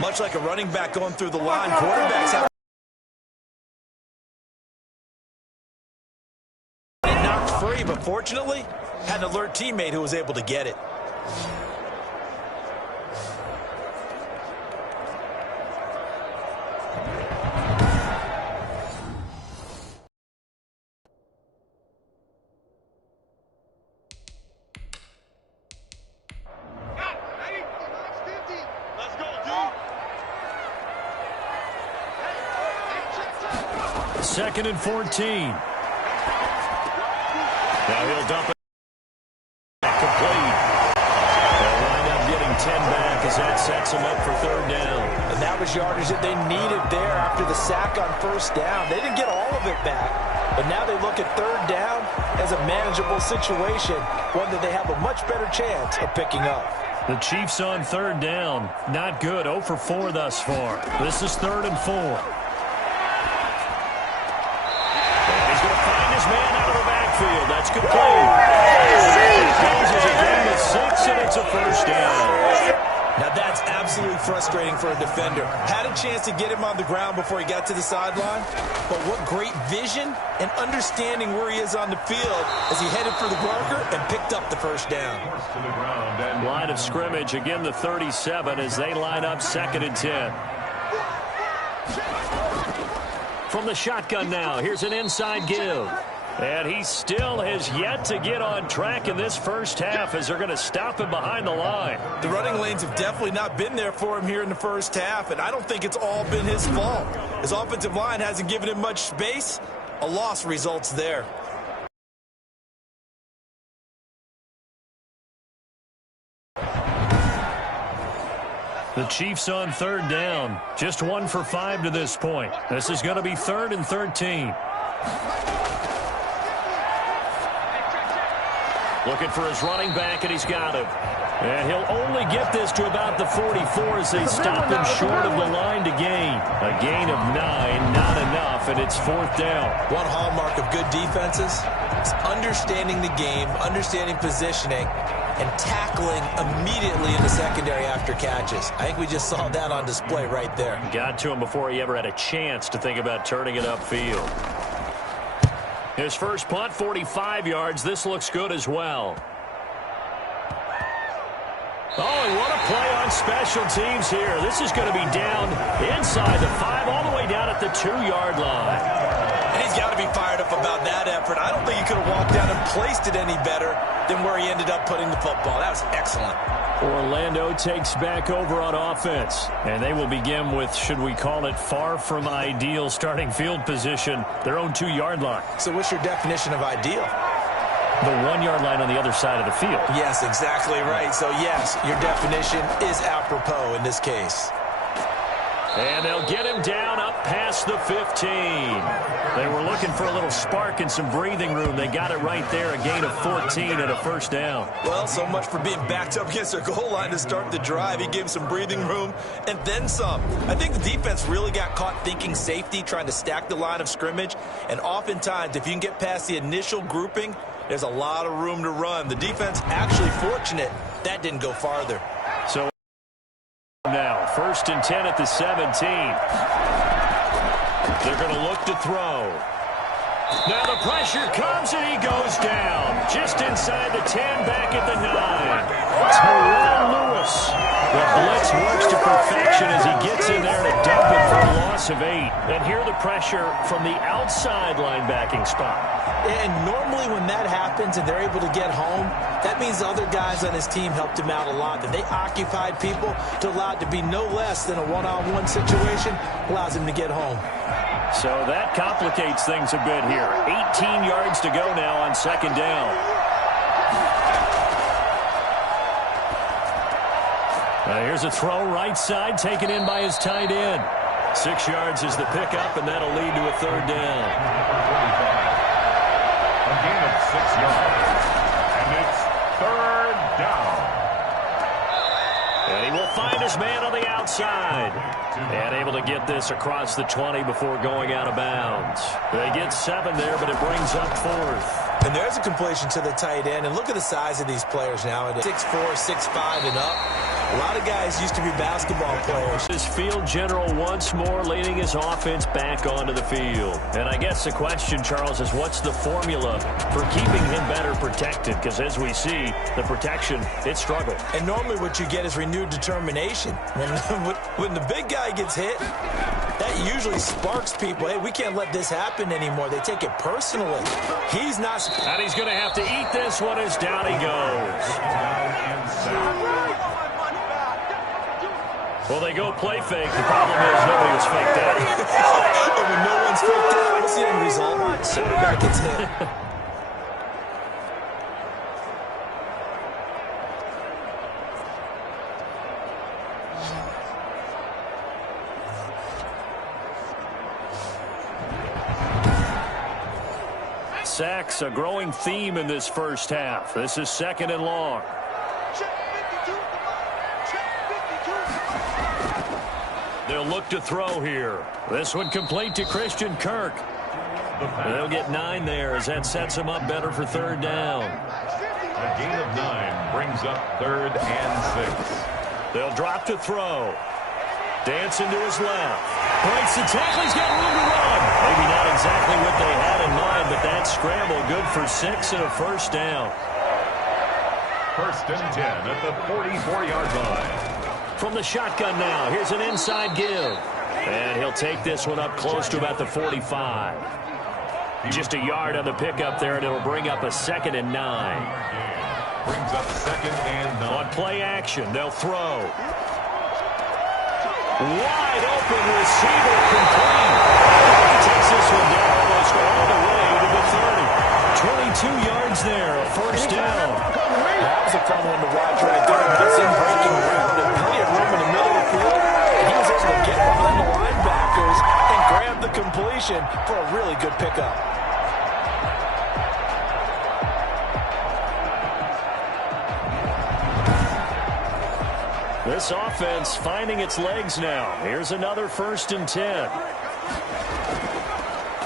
Much like a running back going through the line, quarterbacks have knocked free, but fortunately, had an alert teammate who was able to get it. Second and 14. Now he'll dump it. Complete. They'll wind up getting 10 back as that sets them up for third down. And that was yardage that they needed there after the sack on first down. They didn't get all of it back, but now they look at third down as a manageable situation, one that they have a much better chance of picking up. The Chiefs on third down. Not good. 0 for 4 thus far. This is 3rd and 4. Man out of the backfield. That's good play. It goes as a gain of 6, and it's a first down. Now that's absolutely frustrating for a defender. Had a chance to get him on the ground before he got to the sideline, but what great vision and understanding where he is on the field as he headed for the marker and picked up the first down. Line of scrimmage, again the 37 as they line up 2nd and 10. From the shotgun now, here's an inside give. And he still has yet to get on track in this first half as they're going to stop him behind the line. The running lanes have definitely not been there for him here in the first half, and I don't think it's all been his fault. His offensive line hasn't given him much space. A loss results there. The Chiefs on third down. Just 1 for 5 to this point. This is going to be 3rd and 13. Looking for his running back, and he's got him. And he'll only get this to about the 44 as they stop him short of the line to gain. A gain of 9, not enough, and it's 4th down. One hallmark of good defenses is understanding the game, understanding positioning, and tackling immediately in the secondary after catches. I think we just saw that on display right there. Got to him before he ever had a chance to think about turning it upfield. His first punt, 45 yards. This looks good as well. Oh, and what a play on special teams here. This is going to be down inside the 5, all the way down at the 2-yard line. And he's got to be fired up about that effort. I don't think he could have walked down and placed it any better than where he ended up putting the football. That was excellent. Orlando takes back over on offense. And they will begin with, should we call it, far from ideal starting field position, their own 2-yard line. So what's your definition of ideal? The 1-yard line on the other side of the field. Yes, exactly right. So, yes, your definition is apropos in this case. And they'll get him down up past the 15. They were looking for a little spark and some breathing room. They got it right there, a gain of 14 and a first down. Well, so much for being backed up against their goal line to start the drive. He gave him some breathing room and then some. I think the defense really got caught thinking safety, trying to stack the line of scrimmage. And oftentimes, if you can get past the initial grouping, there's a lot of room to run. The defense actually fortunate that didn't go farther. So now, 1st and 10 at the 17. They're going to look to throw. Now the pressure comes and he goes down. Just inside the 10, back at the 9. Terrell Lewis. The blitz works to perfection as he gets in there to dump it for a loss of 8. And here the pressure from the outside linebacking spot. And normally when that happens and they're able to get home, that means the other guys on his team helped him out a lot. That they occupied people to allow it to be no less than a one-on-one situation, allows him to get home. So that complicates things a bit here. 18 yards to go now on 2nd down. Here's a throw right side taken in by his tight end. 6 yards is the pickup, and that'll lead to a 3rd down. A gain of 6 yards. And it's 3rd down. And he will find his man on the outside. And able to get this across the 20 before going out of bounds. They get 7 there, but it brings up 4th. And there's a completion to the tight end. And look at the size of these players now. 6'4", 6'5", and up. A lot of guys used to be basketball players. This field general once more leading his offense back onto the field. And I guess the question, Charles, is what's the formula for keeping him better protected? Because as we see, the protection, it struggled. And normally what you get is renewed determination. When the big guy gets hit, that usually sparks people. Hey, we can't let this happen anymore. They take it personally. He's not. And he's going to have to eat this one as down he goes. Well, they go play fake. The problem is nobody was faked out. And when no one's faked out, what's the end result? Center back gets hit. Sacks, a growing theme in this first half. This is 2nd and long. They'll look to throw here. This one complete to Christian Kirk. They'll get 9 there as that sets them up better for 3rd down. A gain of 9 brings up 3rd and 6. They'll drop to throw. Dancing to his left. Breaks the tackle. He's got room to run. Maybe not exactly what they had in mind, but that scramble good for 6 and a 1st down. 1st and 10 at the 44-yard line. From the shotgun now, here's an inside give. And he'll take this one up close to about the 45. Just a yard on the pickup there, and it'll bring up a 2nd and 9. Brings up 2nd and 9. On play action, they'll throw. Wide open receiver complete. He takes this one down almost all the way to the 30. 22 yards there, a 1st down. That was a fun one to watch right there. Gets him breaking around and plenty of room in the middle of the field. And he was able to get behind the linebackers and grab the completion for a really good pickup. This offense finding its legs now. Here's another 1st and 10.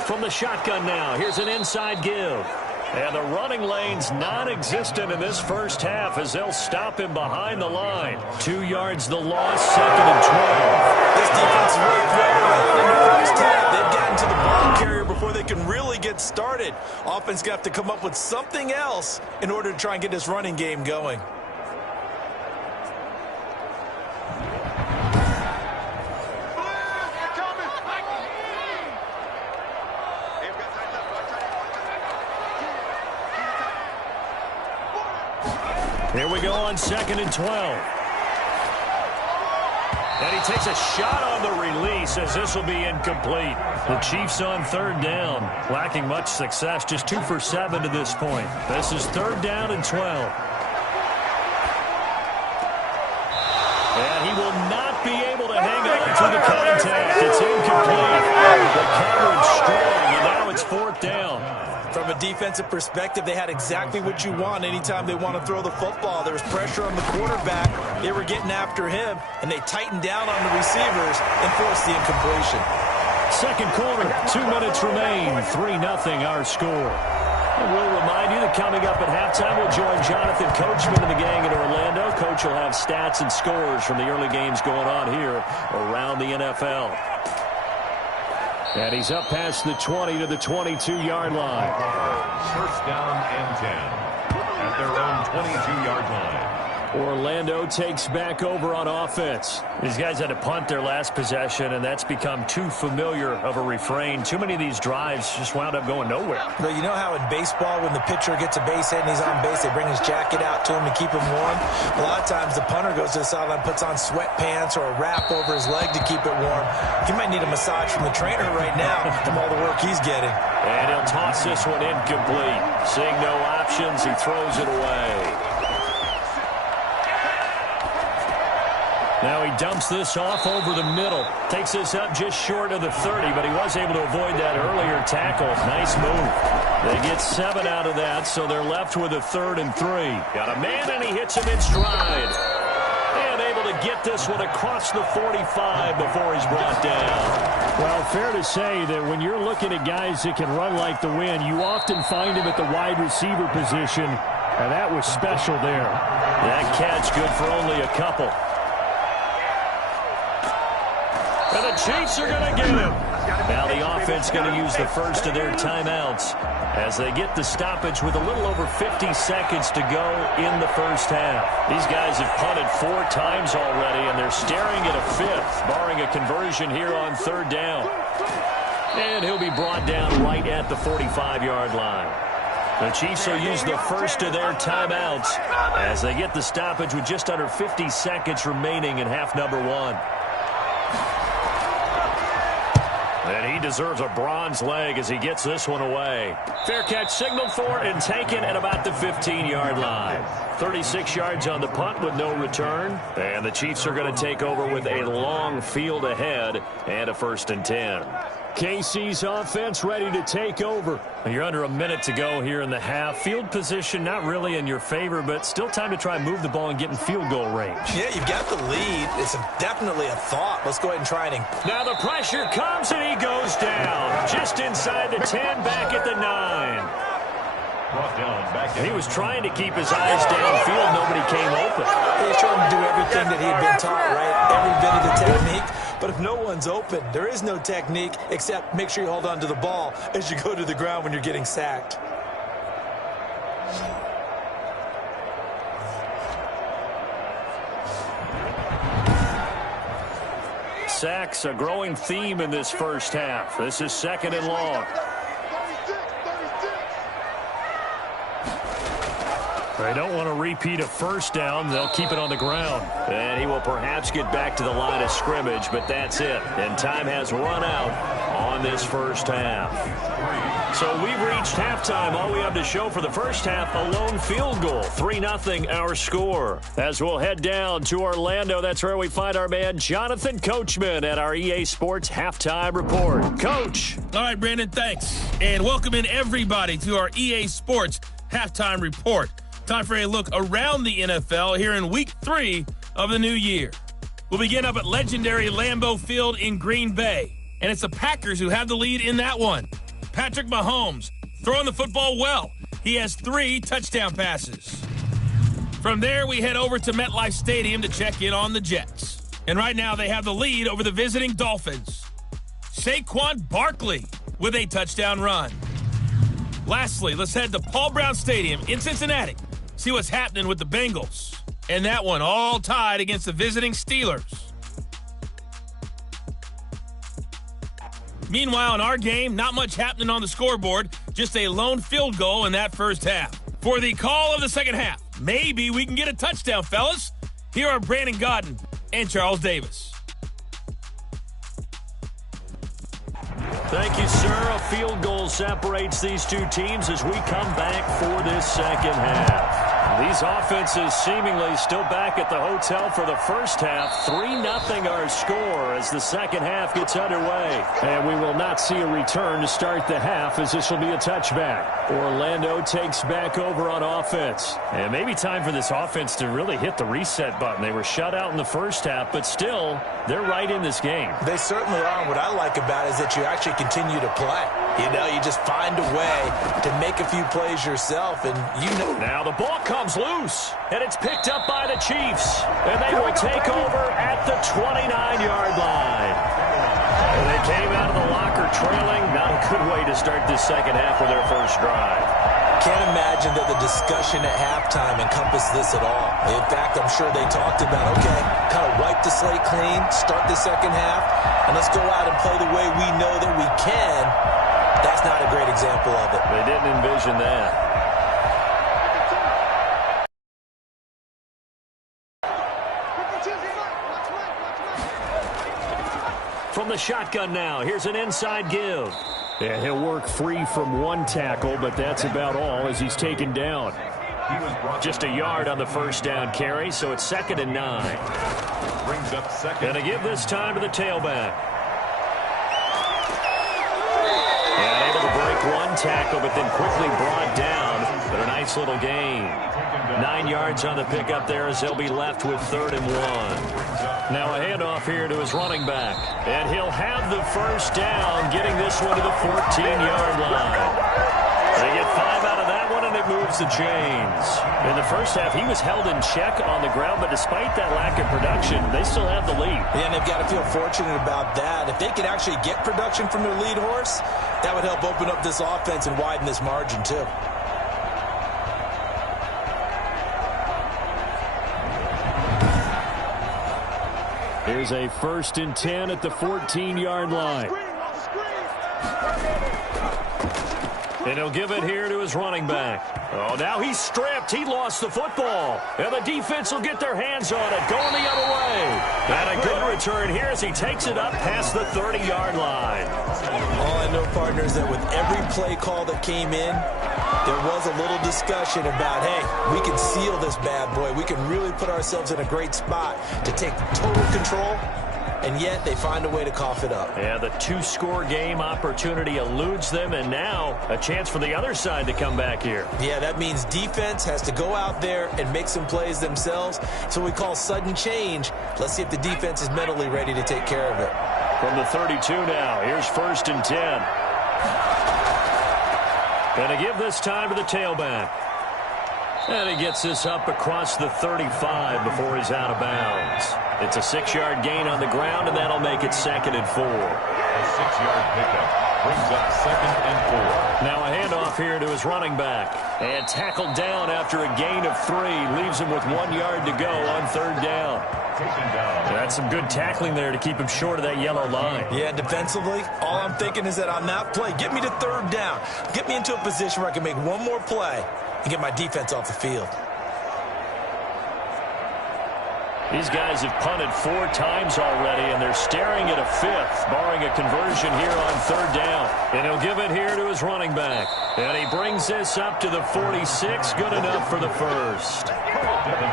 From the shotgun now, here's an inside give. And the running lane's non-existent in this first half as they'll stop him behind the line. 2 yards the loss, 2nd and 12. This defense really played around in the first half. They've gotten to the ball carrier before they can really get started. Offense got to come up with something else in order to try and get this running game going. Here we go on 2nd and 12. And he takes a shot on the release as this will be incomplete. The Chiefs on 3rd down, lacking much success, just 2 for 7 to this point. This is 3rd down and 12. And he will not be able to hang on to the contact. It's incomplete. The coverage strong, and now it's 4th down. From a defensive perspective, they had exactly what you want anytime they want to throw the football. There was pressure on the quarterback. They were getting after him, and they tightened down on the receivers and forced the incompletion. 2nd quarter, 2 minutes remain. 3-0 our score. And we'll remind you that coming up at halftime, we'll join Jonathan Coachman and the gang in Orlando. Coach will have stats and scores from the early games going on here around the NFL. And he's up past the 20 to the 22-yard line. 1st down and 10 at their own 22-yard line. Orlando takes back over on offense. These guys had to punt their last possession, and that's become too familiar of a refrain. Too many of these drives just wound up going nowhere. But you know how in baseball, when the pitcher gets a base hit and he's on base, they bring his jacket out to him to keep him warm? A lot of times the punter goes to the sideline, puts on sweatpants or a wrap over his leg to keep it warm. He might need a massage from the trainer right now from all the work he's getting. And he'll toss this one incomplete. Seeing no options, he throws it away. Now he dumps this off over the middle. Takes this up just short of the 30, but he was able to avoid that earlier tackle. Nice move. They get 7 out of that, so they're left with a 3rd and 3. Got a man, and he hits him in stride. And able to get this one across the 45 before he's brought down. Well, fair to say that when you're looking at guys that can run like the wind, you often find him at the wide receiver position, and that was special there. That catch good for only a couple. And the Chiefs are going to get him. Now the offense going to use the first of their timeouts as they get the stoppage with a little over 50 seconds to go in the first half. These guys have punted 4 times already, and they're staring at a 5th, barring a conversion here on 3rd down. And he'll be brought down right at the 45-yard line. The Chiefs will use the first of their timeouts as they get the stoppage with just under 50 seconds remaining in half number 1. And he deserves a bronze leg as he gets this one away. Fair catch signaled for and taken at about the 15-yard line. 36 yards on the punt with no return. And the Chiefs are going to take over with a long field ahead and a 1st and 10. KC's offense ready to take over. You're under a minute to go here in the half. Field position not really in your favor, but still time to try and move the ball and get in field goal range. Yeah, you've got the lead. It's definitely a thought. Let's go ahead and try it. Now the pressure comes and he goes down. Just inside the 10, back at the 9. He was trying to keep his eyes downfield. Nobody came open. He's trying to do everything that he had been taught, right? Every bit of the technique. But if no one's open, there is no technique except make sure you hold on to the ball as you go to the ground when you're getting sacked. Sacks, a growing theme in this first half. This is 2nd and long. They don't want to repeat a first down. They'll keep it on the ground. And he will perhaps get back to the line of scrimmage, but that's it. And time has run out on this first half. So we've reached halftime. All we have to show for the first half, a lone field goal. 3-0 our score. As we'll head down to Orlando, that's where we find our man Jonathan Coachman at our EA Sports Halftime Report. Coach. All right, Brandon, thanks. And welcome in everybody to our EA Sports Halftime Report. Time for a look around the NFL here in Week 3 of the new year. We'll begin up at legendary Lambeau Field in Green Bay. And it's the Packers who have the lead in that one. Patrick Mahomes throwing the football well. He has 3 touchdown passes. From there, we head over to MetLife Stadium to check in on the Jets. And right now, they have the lead over the visiting Dolphins. Saquon Barkley with a touchdown run. Lastly, let's head to Paul Brown Stadium in Cincinnati. See what's happening with the Bengals. And that one all tied against the visiting Steelers. Meanwhile, in our game, not much happening on the scoreboard. Just a lone field goal in that first half. For the call of the second half, maybe we can get a touchdown, fellas. Here are Brandon Godden and Charles Davis. Thank you, sir. A field goal separates these two teams as we come back for this second half. These offenses seemingly still back at the hotel for the first half. 3-0 our score as the second half gets underway. And we will not see a return to start the half as this will be a touchback. Orlando takes back over on offense. And maybe time for this offense to really hit the reset button. They were shut out in the first half, but still, they're right in this game. They certainly are. And what I like about it is that you actually continue to play. You know, you just find a way to make a few plays yourself, and you know. Now the ball comes loose, and it's picked up by the Chiefs. And they will take over at the 29-yard line. And they came out of the locker trailing. Not a good way to start this second half with their first drive. Can't imagine that the discussion at halftime encompassed this at all. In fact, I'm sure they talked about, okay, kind of wipe the slate clean, start the second half, and let's go out and play the way we know that we can. That's not a great example of it. They didn't envision that. From the shotgun now, here's an inside give. And he'll work free from one tackle, but that's about all as he's taken down. Just a yard on the first down carry, so it's 2nd and 9. Brings up second. Going to give this time to the tailback. And able to break one tackle, but then quickly brought down. But a nice little gain. 9 yards on the pickup there as they'll be left with 3rd and 1. Now a handoff here to his running back. And he'll have the first down, getting this one to the 14-yard line. They get 5 out of that one, and it moves the chains. In the first half, he was held in check on the ground, but despite that lack of production, they still have the lead. Yeah, and they've got to feel fortunate about that. If they could actually get production from their lead horse, that would help open up this offense and widen this margin too. Here's a 1st and 10 at the 14-yard line. And he'll give it here to his running back. Oh, now he's stripped. He lost the football. And the defense will get their hands on it, going the other way. And a good return here as he takes it up past the 30-yard line. All I know, partner, is that with every play call that came in, there was a little discussion about, hey, we can seal this bad boy. We can really put ourselves in a great spot to take total control. And yet they find a way to cough it up. Yeah, the 2-score game opportunity eludes them, and now a chance for the other side to come back here. Yeah, that means defense has to go out there and make some plays themselves. So we call sudden change. Let's see if the defense is mentally ready to take care of it. From the 32 now, here's 1st and 10. Gonna give this time to the tailback. And he gets this up across the 35 before he's out of bounds. It's a 6-yard gain on the ground, and that'll make it 2nd and 4. A 6-yard pickup brings up 2nd and 4. Now a handoff here to his running back. And tackled down after a gain of 3. Leaves him with 1 yard to go on 3rd down. That's some good tackling there to keep him short of that yellow line. Yeah, defensively, all I'm thinking is that on that play, get me to 3rd down. Get me into a position where I can make one more play and get my defense off the field. These guys have punted 4 times already, and they're staring at a 5th, barring a conversion here on 3rd down. And he'll give it here to his running back. And he brings this up to the 46, good enough for the 1st.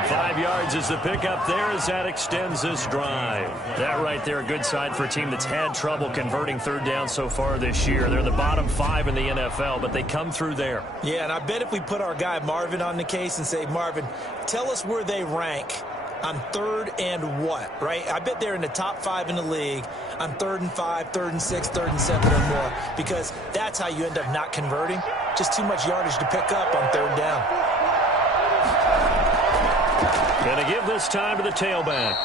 5 yards is the pickup there as that extends this drive. That right there, a good sign for a team that's had trouble converting 3rd down so far this year. They're the bottom 5 in the NFL, but they come through there. Yeah, and I bet if we put our guy Marvin on the case and say, Marvin, tell us where they rank on 3rd and what, right? I bet they're in the top 5 in the league on 3rd and 5, 3rd and 6, 3rd and 7 or more, because that's how you end up not converting. Just too much yardage to pick up on 3rd down. Gonna give this time to the tailback.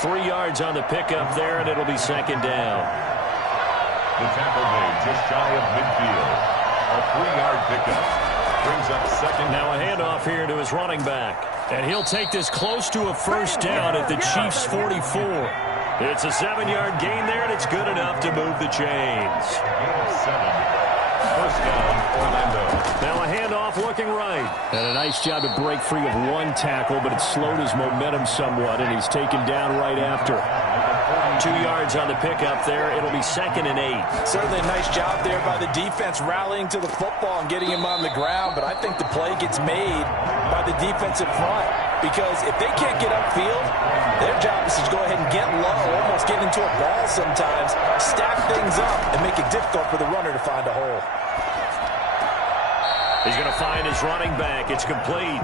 3 yards on the pickup there, and it'll be 2nd down. The tackle made just shy of midfield. A 3-yard pickup brings up 2nd. Now a handoff here to his running back. And he'll take this close to a 1st down at the Chiefs' 44. It's a 7-yard gain there, and it's good enough to move the chains. Gain of 7. 1st down, Orlando. Now a handoff looking right. And a nice job to break free of 1 tackle, but it slowed his momentum somewhat, and he's taken down right after. 2 yards on the pickup there. It'll be 2nd and 8. Certainly a nice job there by the defense rallying to the football and getting him on the ground, but I think the play gets made by the defensive front, because if they can't get upfield, their job is to go ahead and get low, almost get into a ball sometimes, stack things up, and make it difficult for the runner to find a hole. He's going to find his running back. It's complete.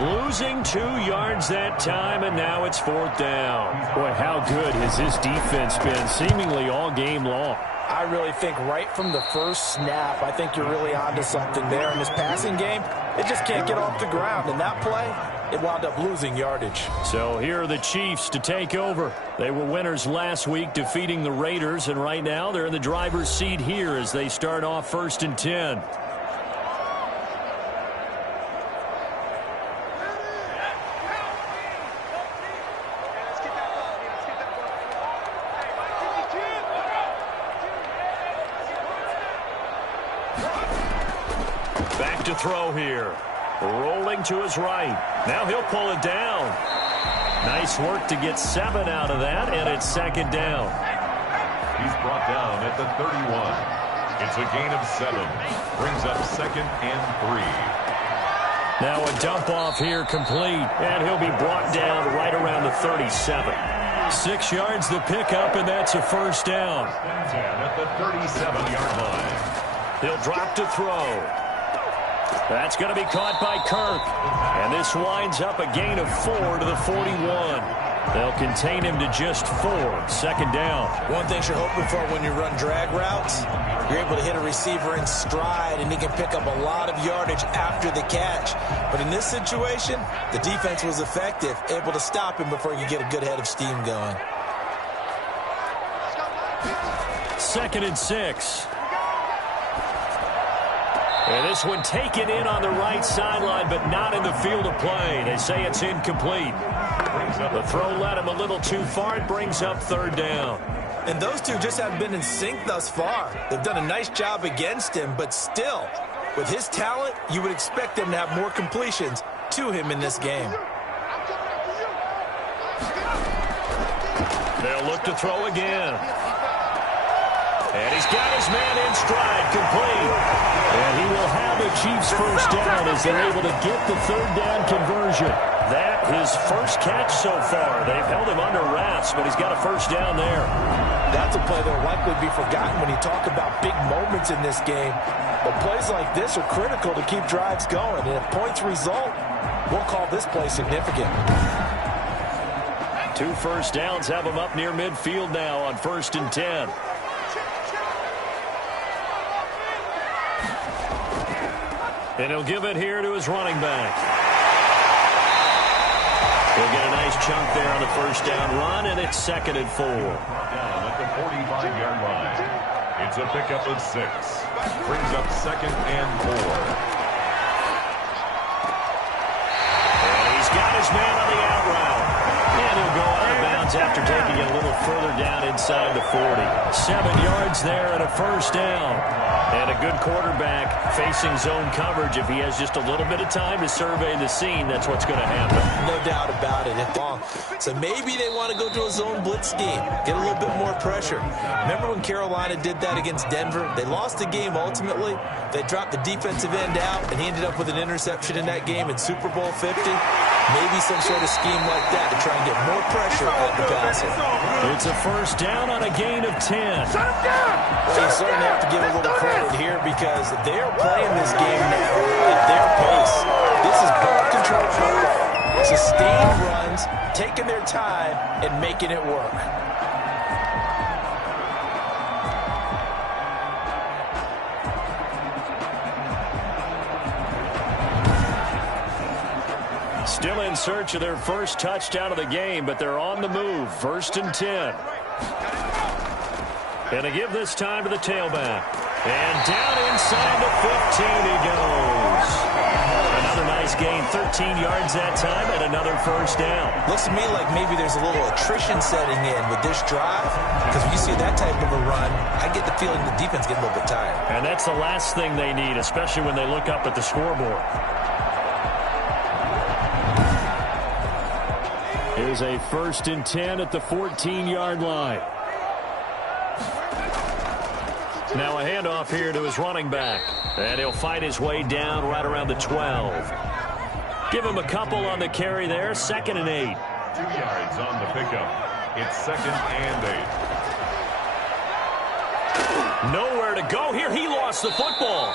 Losing 2 yards that time, and now it's 4th down. Boy, how good has this defense been seemingly all game long? I really think right from the first snap, I think you're really onto something there. In this passing game, it just can't get off the ground. And that play, it wound up losing yardage. So here are the Chiefs to take over. They were winners last week, defeating the Raiders, and right now they're in the driver's seat here as they start off 1st and 10. Back to throw here. Rolling to his right. Now he'll pull it down. Nice work to get 7 out of that, and it's 2nd down. He's brought down at the 31. It's a gain of 7. Brings up 2nd and 3. Now a dump off here complete, and he'll be brought down right around the 37. 6 yards the pickup, and that's a 1st down. 10 at the 37-yard line. He'll drop to throw. That's going to be caught by Kirk. And this winds up a gain of 4 to the 41. They'll contain him to just 4. 2nd down. One thing you're hoping for when you run drag routes, you're able to hit a receiver in stride, and he can pick up a lot of yardage after the catch. But in this situation, the defense was effective, able to stop him before he could get a good head of steam going. 2nd and 6. And this one taken in on the right sideline, but not in the field of play. They say it's incomplete. The throw led him a little too far. It brings up 3rd down. And those two just haven't been in sync thus far. They've done a nice job against him, but still, with his talent, you would expect them to have more completions to him in this game. They'll look to throw again. And he's got his man in stride, complete. And he will have the Chiefs' 1st down as they're able to get the 3rd down conversion. That his first catch so far. They've held him under wraps, but he's got a 1st down there. That's a play that will likely be forgotten when you talk about big moments in this game. But plays like this are critical to keep drives going. And if points result, we'll call this play significant. 2 first downs have him up near midfield now on 1st and 10. And he'll give it here to his running back. He'll get a nice chunk there on the 1st down run, and it's 2nd and 4. Down at the 45-yard line. It's a pickup of 6. Brings up 2nd and 4. And he's got his man on the out route. And he'll go out of bounds after taking it a little further down inside the 40. 7 yards there and a 1st down. And a good quarterback facing zone coverage. If he has just a little bit of time to survey the scene, that's what's going to happen. No doubt about it. So maybe they want to go to a zone blitz scheme, get a little bit more pressure. Remember when Carolina did that against Denver? They lost the game ultimately. They dropped the defensive end out, and he ended up with an interception in that game in Super Bowl 50. Maybe some sort of scheme like that to try and get more pressure on the passer. It's a 1st down on a gain of 10. Well, you certainly have to give a little credit here because they're playing this game now at their pace. This is ball control proof, sustained runs, taking their time, and making it work. Still in search of their 1st touchdown of the game, but they're on the move. 1st and 10. And they give this time to the tailback. And down inside the 15 he goes. Another nice gain, 13 yards that time, and another 1st down. Looks to me like maybe there's a little attrition setting in with this drive, because when you see that type of a run, I get the feeling the defense gets a little bit tired. And that's the last thing they need, especially when they look up at the scoreboard. Here's a 1st and 10 at the 14-yard line. Now a handoff here to his running back. And he'll fight his way down right around the 12. Give him a couple on the carry there. 2nd and 8. 2 yards on the pickup. It's 2nd and 8. Nowhere to go here. He lost the football.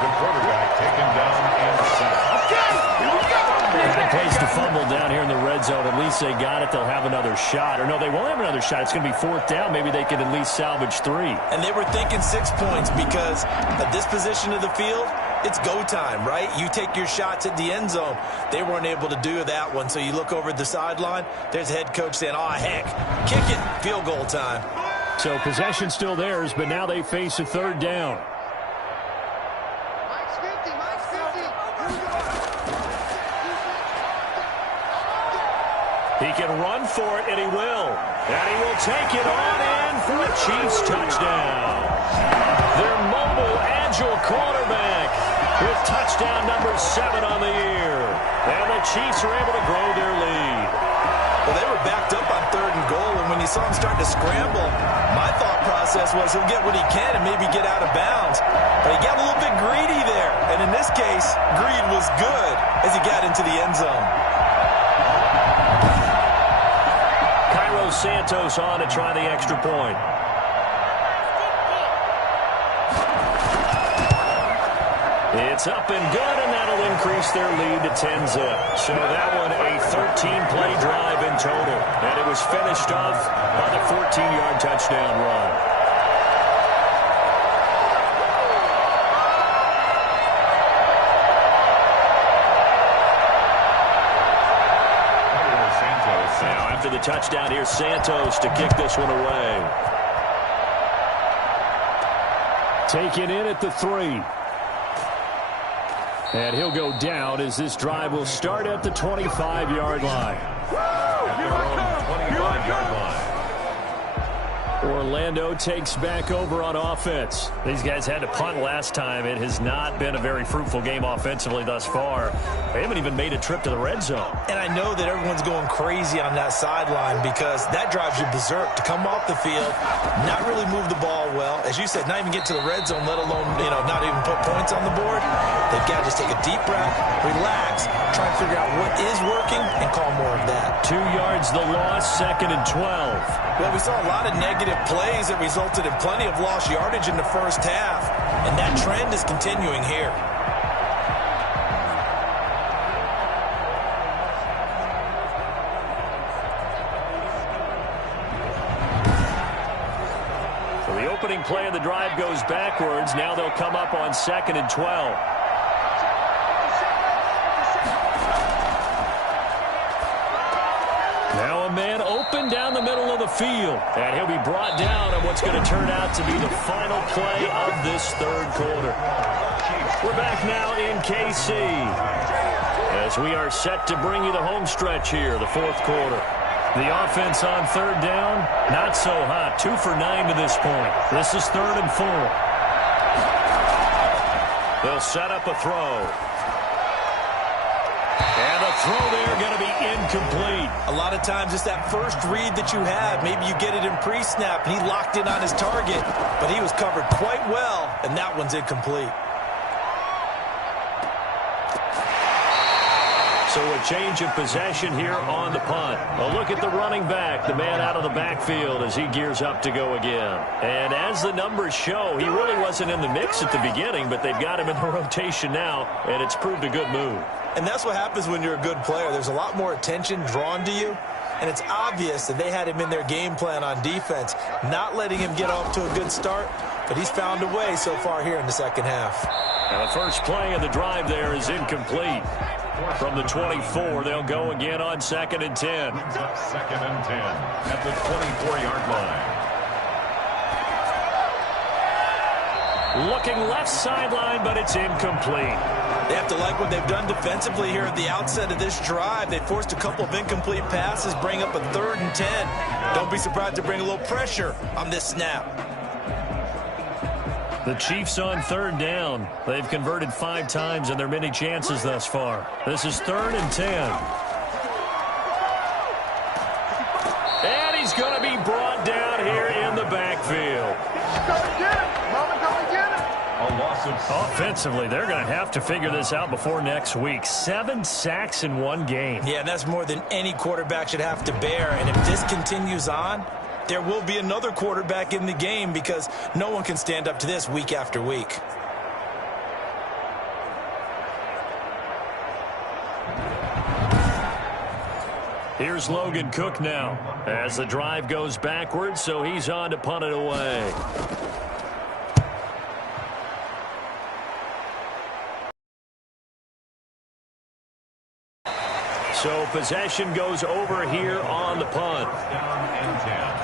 The quarterback taken down and sacked. Bad place to fumble down here in the red zone. At least they got it. They'll have another shot. Or no, they won't have another shot. It's going to be 4th down. Maybe they can at least salvage 3. And they were thinking 6 points because at this position of the field, it's go time, right? You take your shots at the end zone. They weren't able to do that one. So you look over at the sideline. There's the head coach saying, oh, heck, kick it. Field goal time. So possession still theirs, but now they face a 3rd down. He can run for it, and he will. And he will take it on in for a Chiefs touchdown. Their mobile, agile quarterback with touchdown number 7 on the year. And the Chiefs are able to grow their lead. Well, they were backed up on 3rd and goal, and when you saw him start to scramble, my thought process was he'll get what he can and maybe get out of bounds. But he got a little bit greedy there. And in this case, greed was good as he got into the end zone. Santos on to try the extra point. It's up and good, and that'll increase their lead to 10-zip. So that one a 13-play drive in total. And it was finished off by the 14-yard touchdown run. Now after the touchdown, here's Santos to kick this one away. Taken in at the 3. And he'll go down as this drive will start at the 25-yard line. At their own 25-yard line. Orlando takes back over on offense. These guys had to punt last time. It has not been a very fruitful game offensively thus far. They haven't even made a trip to the red zone. And I know that everyone's going crazy on that sideline because that drives you berserk to come off the field, not really move the ball well. As you said, not even get to the red zone, let alone, not even put points on the board. They've got to just take a deep breath, relax, try and figure out what is working, and call more of that. 2 yards the loss, 2nd and 12. Well, we saw a lot of negative plays that resulted in plenty of lost yardage in the first half, and that trend is continuing here. So the opening play of the drive goes backwards. Now they'll come up on 2nd and 12. Now a man open down the middle of the field. And he'll be brought down on what's going to turn out to be the final play of this third quarter. We're back now in KC as we are set to bring you the home stretch here, the fourth quarter. The offense on third down, not so hot. 2 for 9 to this point. This is 3rd and 4. They'll set up a throw. And the throw there going to be incomplete. A lot of times it's that first read that you have. Maybe you get it in pre-snap, and he locked in on his target, but he was covered quite well, and that one's incomplete. So a change of possession here on the punt. A look at the running back, the man out of the backfield as he gears up to go again. And as the numbers show, he really wasn't in the mix at the beginning, but they've got him in the rotation now, and it's proved a good move. And that's what happens when you're a good player. There's a lot more attention drawn to you, and it's obvious that they had him in their game plan on defense, not letting him get off to a good start, but he's found a way so far here in the second half. And the first play of the drive there is incomplete. From the 24, they'll go again on 2nd and 10. Brings up 2nd and 10 at the 24-yard line. Looking left sideline, but it's incomplete. They have to like what they've done defensively here at the outset of this drive. They forced a couple of incomplete passes, bring up a 3rd and 10. Don't be surprised to bring a little pressure on this snap. The Chiefs on 3rd down. They've converted 5 times in their many chances thus far. This is 3rd and 10. And he's going to be brought down here in the backfield. A loss of... Offensively, they're going to have to figure this out before next week. 7 sacks in one game. Yeah, that's more than any quarterback should have to bear. And if this continues on, there will be another quarterback in the game because no one can stand up to this week after week. Here's Logan Cook now as the drive goes backwards, so he's on to punt it away. So possession goes over here on the punt. Down and 10.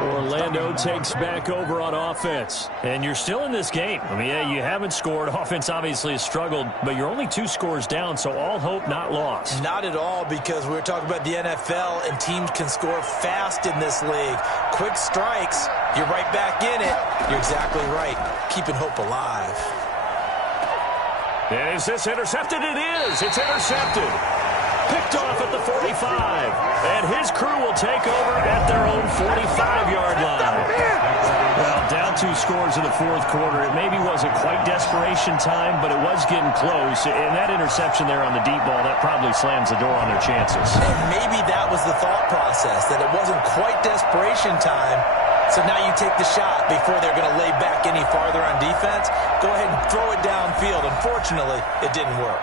Orlando takes back over on offense. And you're still in this game. I mean, yeah, you haven't scored. Offense obviously has struggled, but you're only 2 scores down, so all hope not lost. Not at all, because we were talking about the NFL, and teams can score fast in this league. Quick strikes, you're right back in it. You're exactly right. Keeping hope alive. Is this intercepted? It is. It's intercepted. Picked off at the 45. And his crew will take over at their own 45-yard line. Well, down 2 scores in the fourth quarter. It maybe wasn't quite desperation time, but it was getting close. And that interception there on the deep ball, that probably slams the door on their chances. And maybe that was the thought process, that it wasn't quite desperation time, So now you take the shot before they're going to lay back any farther on defense. Go ahead and throw it downfield. Unfortunately, it didn't work.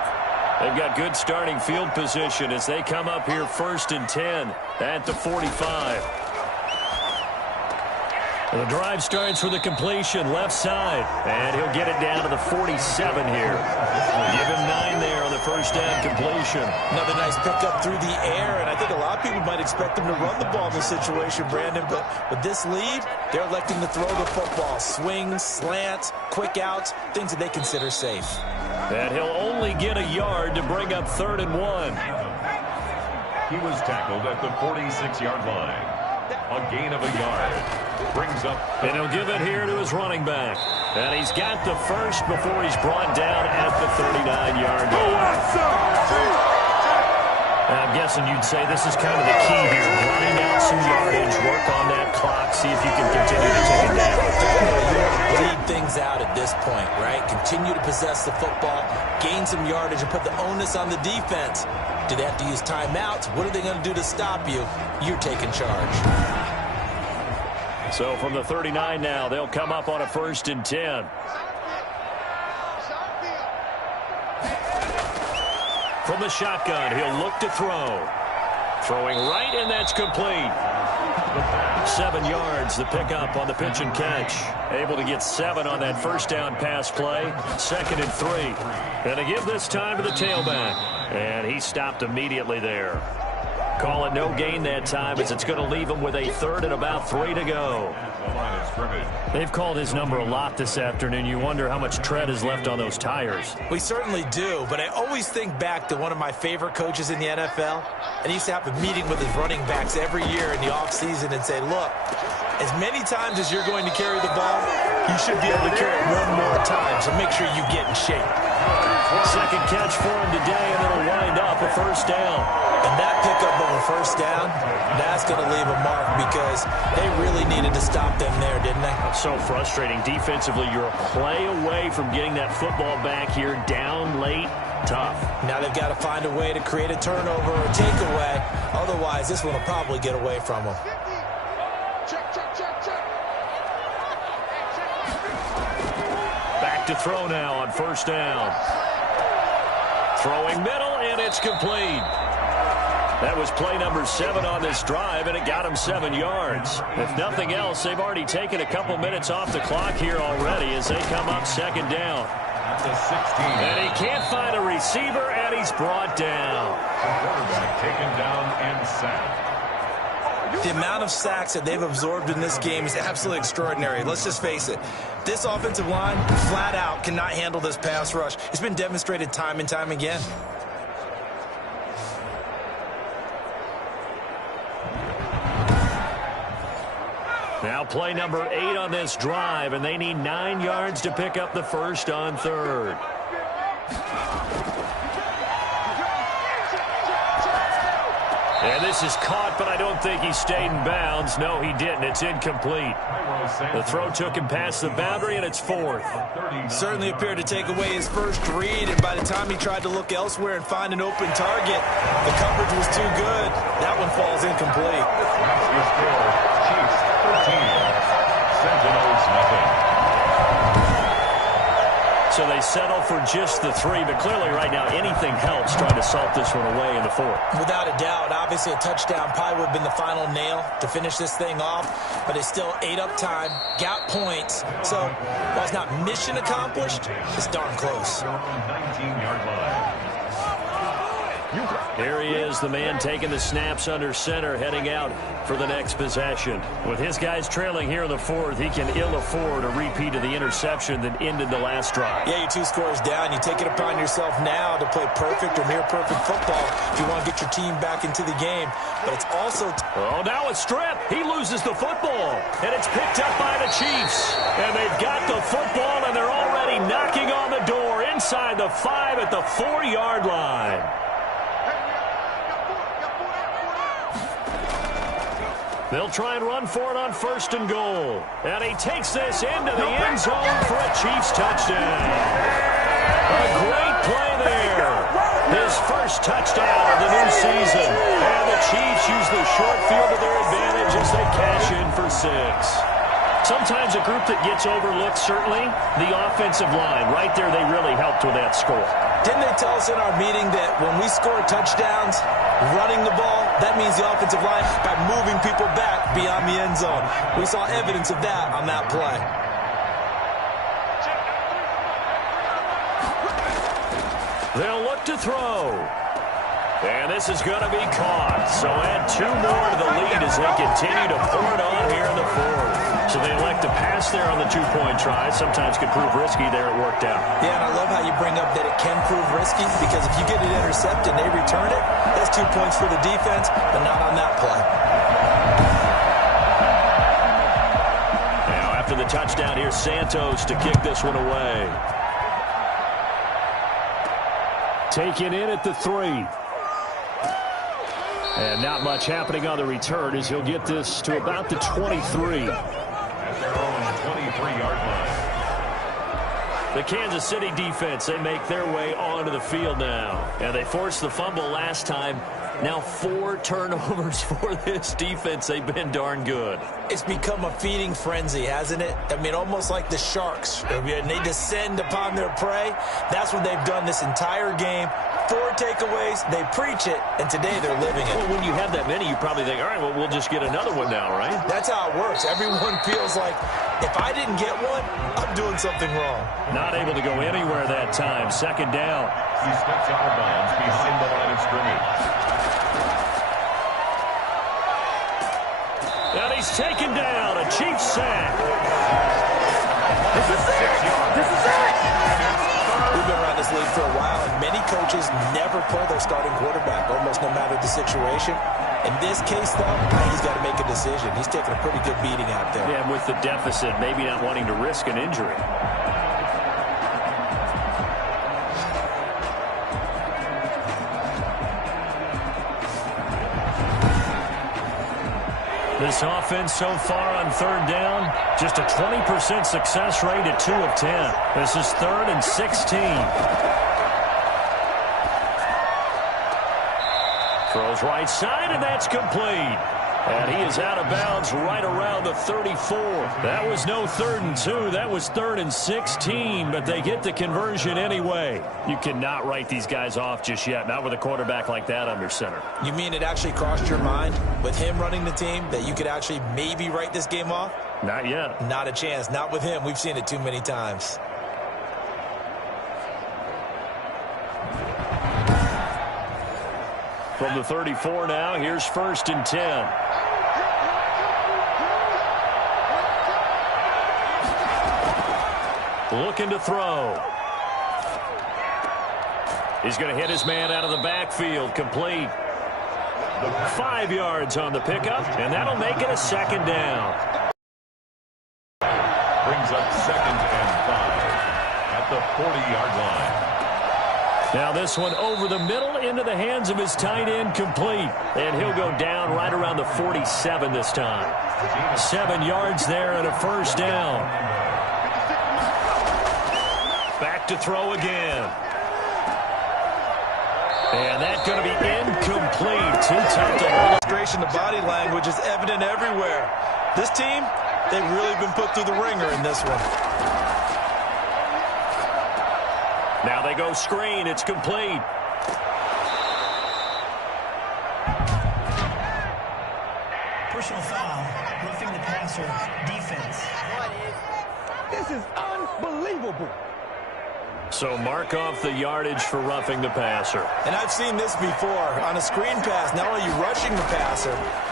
They've got good starting field position as they come up here 1st and 10 at the 45. The drive starts with a completion left side, and he'll get it down to the 47 here. Give him 9 there on the first down completion. Another nice pickup through the air, and I think a lot of people might expect him to run the ball in this situation, Brandon, but with this lead, they're electing to throw the football. Swings, slants, quick outs, things that they consider safe. And he'll only get a yard to bring up 3rd and 1. He was tackled at the 46-yard line. A gain of a yard. Brings up. And he'll give it here to his running back. And he's got the first before he's brought down at the 39-yard line. And I'm guessing you'd say this is kind of the key here. Grind out some yardage, work on that clock, see if you can continue to take it down. Bleed things out at this point, right? Continue to possess the football, gain some yardage, and put the onus on the defense. Do they have to use timeouts? What are they going to do to stop you? You're taking charge. So from the 39 now, they'll come up on a 1st and 10. From the shotgun, he'll look to throw. Throwing right, and that's complete. 7 yards, the pickup on the pitch and catch. Able to get 7 on that first down pass play. 2nd and 3. And to give this time to the tailback. And he stopped immediately there. Call it no gain that time as it's going to leave him with a 3rd and about 3 to go. They've called his number a lot this afternoon. You wonder how much tread is left on those tires. We certainly do, but I always think back to one of my favorite coaches in the NFL. And he used to have a meeting with his running backs every year in the offseason and say, look, as many times as you're going to carry the ball, you should be able to carry it one more time, so make sure you get in shape. 2nd catch for him today, and it'll wind up a 1st down. And that pickup of a 1st down, that's going to leave a mark because they really needed to stop them there, didn't they? So frustrating. Defensively, you're a play away from getting that football back here down late. Tough. Now they've got to find a way to create a turnover or takeaway. Otherwise, this one will probably get away from them. Back to throw now on 1st down. Throwing middle, and it's complete. That was play number 7 on this drive, and it got him 7 yards. If nothing else, they've already taken a couple minutes off the clock here already as they come up 2nd down. And he can't find a receiver, and he's brought down. The quarterback taken down and sacked. The amount of sacks that they've absorbed in this game is absolutely extraordinary. Let's just face it. This offensive line, flat out, cannot handle this pass rush. It's been demonstrated time and time again. Now play number 8 on this drive, and they need 9 yards to pick up the first on 3rd. And this is caught, but I don't think he stayed in bounds. No, he didn't. It's incomplete. The throw took him past the boundary, and it's 4th. Certainly appeared to take away his first read, and by the time he tried to look elsewhere and find an open target, the coverage was too good. That one falls incomplete. Your score, Chiefs 13, Sentinels nothing. So they settle for just the 3, but clearly right now anything helps trying to salt this one away in the 4th. Without a doubt, obviously a touchdown probably would have been the final nail to finish this thing off, but it's still ate up time, got points. So while it's not mission accomplished, it's darn close. 19-yard line. Here he is, the man taking the snaps under center, heading out for the next possession. With his guys trailing here in the 4th, he can ill afford a repeat of the interception that ended the last drive. Yeah, you're 2 scores down. You take it upon yourself now to play perfect or near-perfect football if you want to get your team back into the game. But it's also... Oh, now a strip. He loses the football, and it's picked up by the Chiefs. And they've got the football, and they're already knocking on the door inside the 5 at the 4-yard line. They'll try and run for it on 1st and goal. And he takes this into the end zone for a Chiefs touchdown. A great play there. His first touchdown of the new season. And the Chiefs use the short field to their advantage as they cash in for 6. Sometimes a group that gets overlooked, certainly, the offensive line. Right there, they really helped with that score. Didn't they tell us in our meeting that when we score touchdowns running the ball, that means the offensive line by moving people back beyond the end zone? We saw evidence of that on that play. They'll look to throw. And this is going to be caught. So add 2 more to the lead as they continue to pour it on here in the fourth. So they elect to pass there on the 2-point try. Sometimes could prove risky there. It worked out. Yeah, and I love how you bring up that it can prove risky, because if you get it intercepted and they return it, that's 2 points for the defense, but not on that play. Now after the touchdown, here's Santos to kick this one away. Taken in at the 3. And not much happening on the return as he'll get this to about the 23. At their own 23-yard line. The Kansas City defense, they make their way onto the field now. And they forced the fumble last time. Now 4 turnovers for this defense. They've been darn good. It's become a feeding frenzy, hasn't it? I mean, almost like the sharks. And they descend upon their prey. That's what they've done this entire game. 4 takeaways, they preach it, and today they're living it. Well, when you have that many, you probably think, all right, well, we'll just get another one now, right? That's how it works. Everyone feels like, if I didn't get one, I'm doing something wrong. Not able to go anywhere that time. Second down. He steps out of bounds behind the line of scrimmage. And he's taken down. A Chiefs sack. This is it! This is it! We've been around this league for a while, and many coaches never pull their starting quarterback, almost no matter the situation. In this case, though, he's got to make a decision. He's taking a pretty good beating out there. Yeah, and with the deficit, maybe not wanting to risk an injury. This offense so far on 3rd down, just a 20% success rate at 2 of 10. This is 3rd and 16. Throws right side, and that's complete. And he is out of bounds right around the 34. That was no 3rd and 2. That was 3rd and 16, but they get the conversion anyway. You cannot write these guys off just yet, not with a quarterback like that under center. You mean it actually crossed your mind with him running the team that you could actually maybe write this game off? Not yet. Not a chance. Not with him. We've seen it too many times. From the 34 now, here's 1st and 10. Looking to throw. He's going to hit his man out of the backfield. Complete. 5 yards on the pickup, and that'll make it a 2nd down. Brings up 2nd and 5 at the 40-yard line. Now this one over the middle into the hands of his tight end, complete. And he'll go down right around the 47 this time. 7 yards there and a 1st down. Back to throw again. And that's going to be incomplete. Too tough to hold. The body language is evident everywhere. This team, they've really been put through the ringer in this one. Now they go screen. It's complete. Personal foul, roughing the passer, defense. This is unbelievable. So mark off the yardage for roughing the passer. And I've seen this before. On a screen pass, not only are you rushing the passer,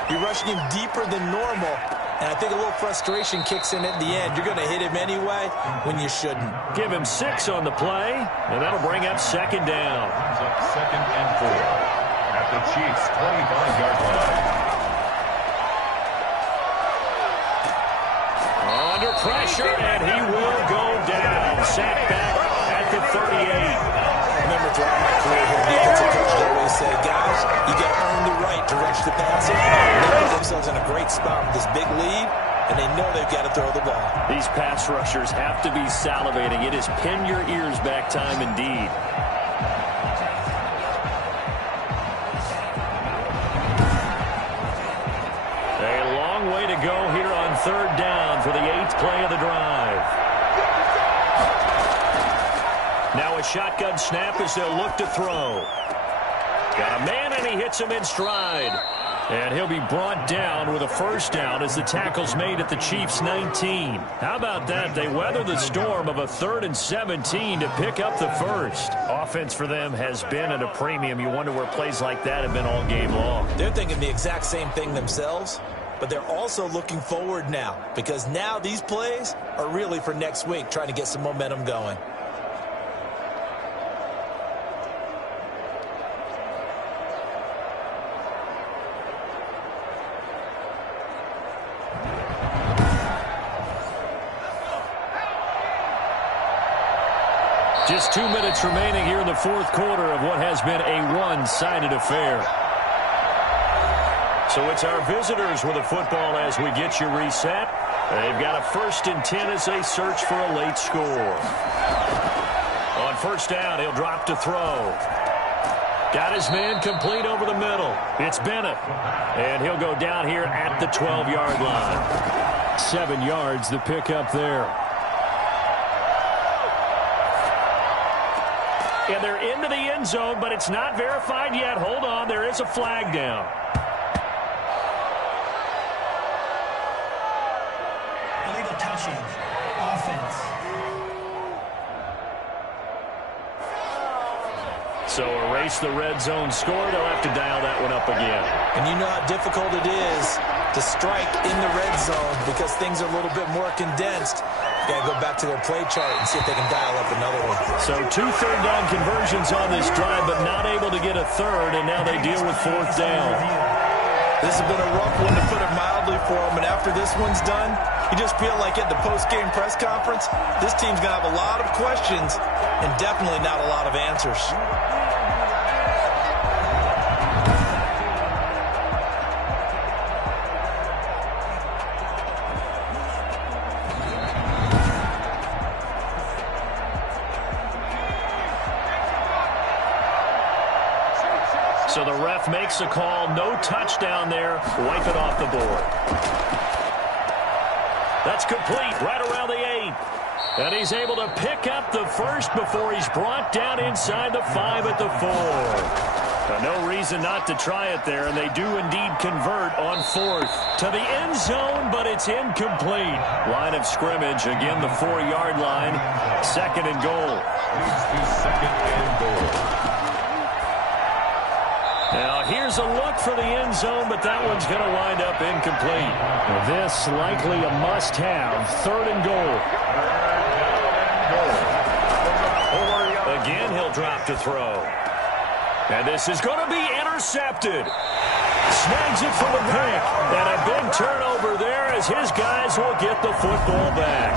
you're rushing him deeper than normal. And I think a little frustration kicks in at the end. You're going to hit him anyway when you shouldn't. Give him 6 on the play, and that'll bring up 2nd down. Brings up 2nd and 4 at the Chiefs' 25-yard line. Under pressure, and he will go down. Sacked back at the 38. Remember throughout my career here, defensive coaches always say, guys, you got to earn the right to rush the passer. They put themselves in a great spot with this big lead, and they know they've got to throw the ball. These pass rushers have to be salivating. It is pin your ears back time indeed. A long way to go here on 3rd down for the shotgun snap as they'll look to throw. Got a man, and he hits him in stride. And he'll be brought down with a first down as the tackle's made at the Chiefs' 19. How about that? They weather the storm of a 3rd and 17 to pick up the first. Offense for them has been at a premium. You wonder where plays like that have been all game long. They're thinking the exact same thing themselves, but they're also looking forward now because now these plays are really for next week, trying to get some momentum going. Just 2 minutes remaining here in the fourth quarter of what has been a one-sided affair. So it's our visitors with the football as we get you reset. They've got a 1st and 10 as they search for a late score. On first down, he'll drop to throw. Got his man complete over the middle. It's Bennett. And he'll go down here at the 12-yard line. 7 yards the pickup there. And they're into the end zone, but it's not verified yet. Hold on, there is a flag down. Illegal touching. Offense. So erase the red zone score. They'll have to dial that one up again. And you know how difficult it is to strike in the red zone because things are a little bit more condensed. You got to go back to their play chart and see if they can dial up another one. So 2 third-down conversions on this drive, but not able to get a third, and now they deal with 4th down. This has been a rough one, to put it mildly, for them. And after this one's done, you just feel like at the post-game press conference, this team's going to have a lot of questions and definitely not a lot of answers. So the ref makes a call. No touchdown there. Wipe it off the board. That's complete right around the 8. And he's able to pick up the first before he's brought down inside the 5 at the 4. No reason not to try it there, and they do indeed convert on 4th. To the end zone, but it's incomplete. Line of scrimmage, again the 4-yard line. 2nd and goal. Moves to 2nd and goal. Now, here's a look for the end zone, but that one's going to wind up incomplete. This likely a must-have. 3rd and goal. Again, he'll drop to throw. And this is going to be intercepted. Snags it for the pick. And a big turnover there as his guys will get the football back.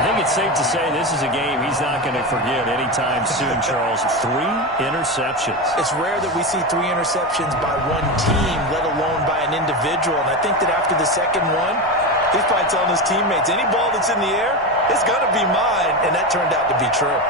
I think it's safe to say this is a game he's not going to forget anytime soon, Charles. 3 interceptions. It's rare that we see 3 interceptions by one team, let alone by an individual. And I think that after the second one, he's probably telling his teammates, any ball that's in the air, it's going to be mine. And that turned out to be true.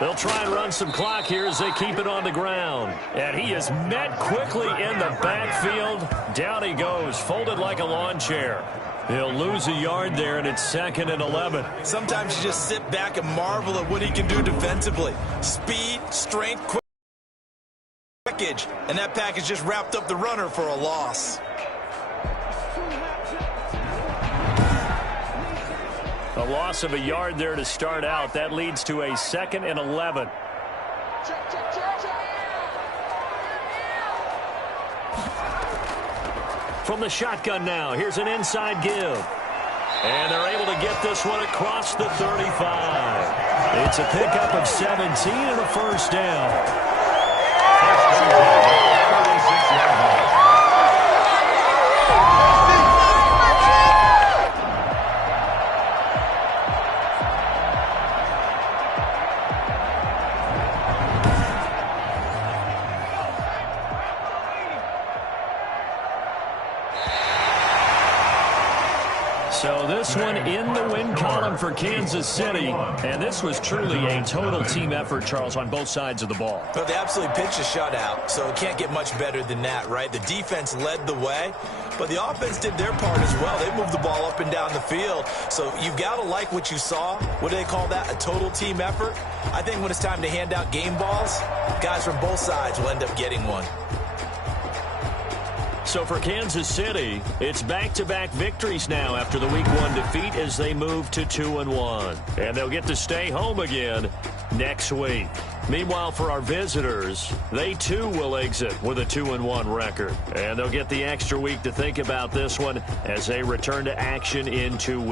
They'll try and run some clock here as they keep it on the ground. And he is met quickly in the backfield. Down he goes, folded like a lawn chair. He'll lose a yard there, and it's 2nd and 11. Sometimes you just sit back and marvel at what he can do defensively. Speed, strength, package. And that package just wrapped up the runner for a loss. A loss of a yard there to start out. That leads to a 2nd and 11. From the shotgun now, here's an inside give. And they're able to get this one across the 35. It's a pickup of 17 and a first down. So this one in the win column for Kansas City. And this was truly a total team effort, Charles, on both sides of the ball. Well, they absolutely pitched a shutout, so it can't get much better than that, right? The defense led the way, but the offense did their part as well. They moved the ball up and down the field. So you've got to like what you saw. What do they call that? A total team effort? I think when it's time to hand out game balls, guys from both sides will end up getting one. So for Kansas City, it's back-to-back victories now after the Week 1 defeat as they move to 2-1. And they'll get to stay home again next week. Meanwhile, for our visitors, they too will exit with a 2-1 record. And they'll get the extra week to think about this one as they return to action in 2 weeks.